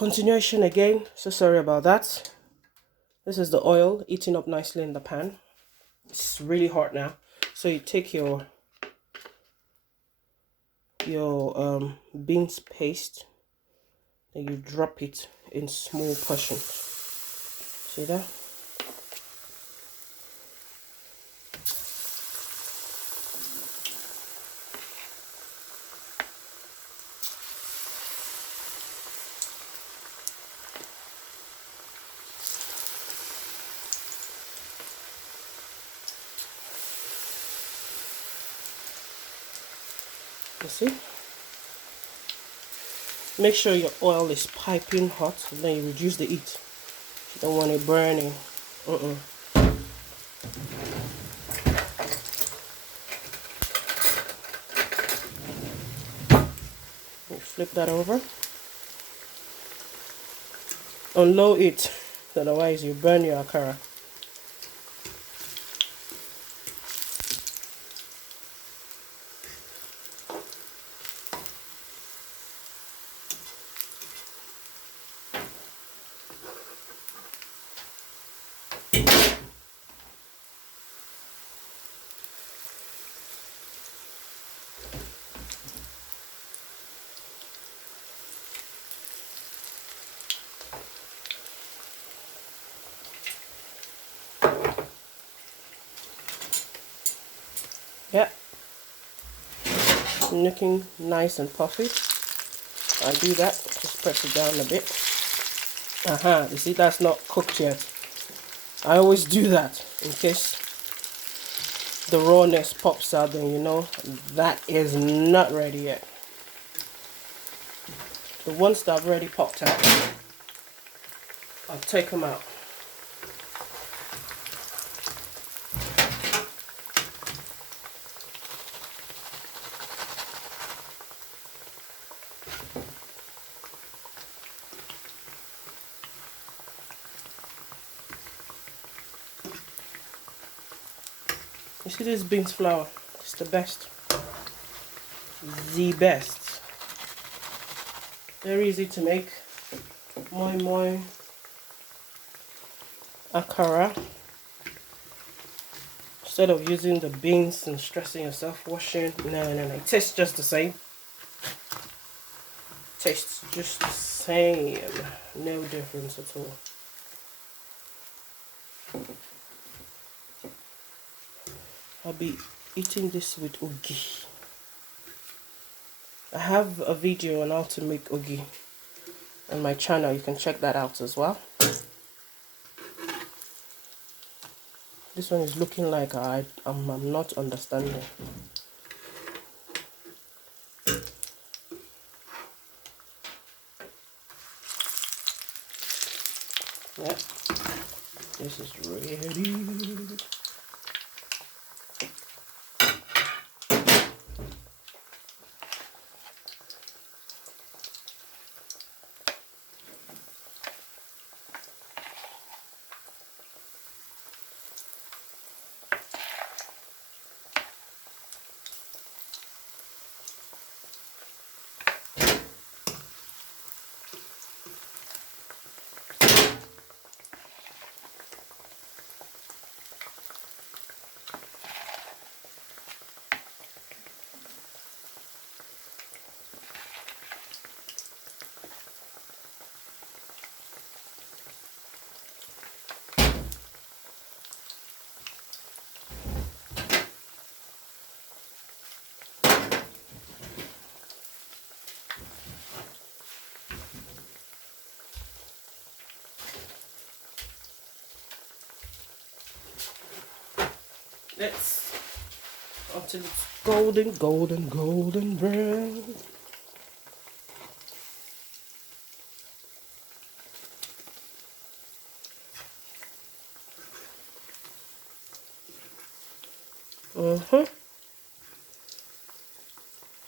Continuation again, so sorry about that. This is the oil eating up nicely in the pan. It's really hot now. So you take your beans paste and you drop it in small portions. See that? You see? Make sure your oil is piping hot, and then you reduce the heat. You don't want it burning. We'll flip that over. On low heat, otherwise you burn your akara. Yeah, looking nice and puffy. I do that, just press it down a bit. You see that's not cooked yet. I always do that in case the rawness pops out, then you know that is not ready yet. The ones that have already popped out, I'll take them out. You see this beans flour? It's the best. The best. Very easy to make. Moi akara. Instead of using the beans and stressing yourself washing, no. It tastes just the same. Tastes just the same. No difference at all. I'll be eating this with ugi. I have a video on how to make ugi on my channel. You can check that out as well. This one is looking like I'm not understanding. Yeah, this is ready. Let's until it's golden brown.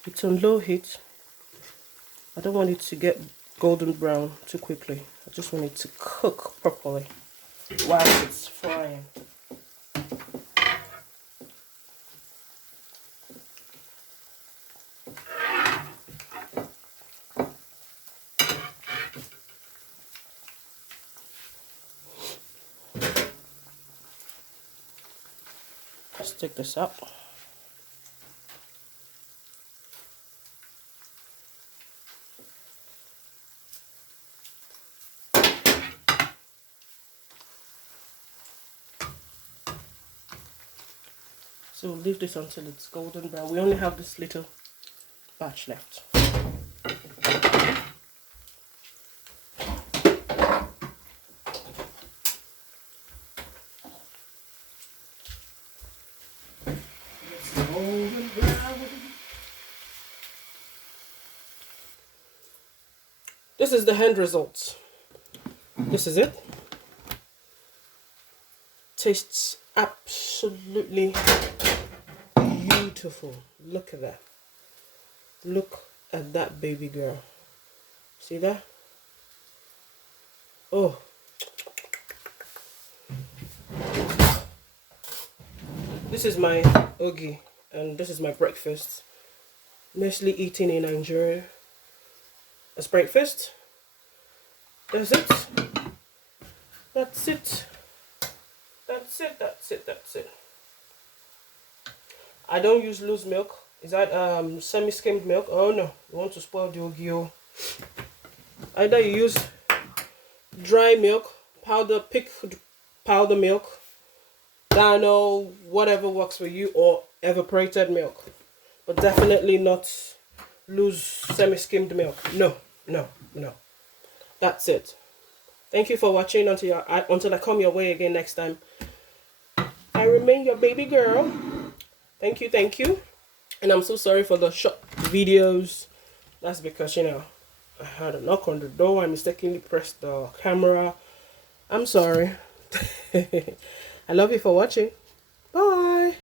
It's on low heat. I don't want it to get golden brown too quickly. I just want it to cook properly while it's frying. Let's take this out. So we'll leave this until it's golden brown. We only have this little batch left. Golden brown. This is the end result. This is it. Tastes absolutely beautiful. Look at that. Look at that, baby girl. See that? Oh. This is my ogi and this is my breakfast. Mostly eaten in Nigeria as breakfast. That's it. That's it. That's it. That's it. That's it. I don't use loose milk. Is that semi-skimmed milk? Oh no, you want to spoil the ogio. Either you use dry milk, picked powder milk, Dano, whatever works for you, or evaporated milk. But definitely not loose semi-skimmed milk. No, no, no. That's it. Thank you for watching until I come your way again next time. I remain your baby girl. Thank you, thank you. And I'm so sorry for the short videos. That's because, you know, I had a knock on the door. I mistakenly pressed the camera. I'm sorry. I love you for watching. Bye.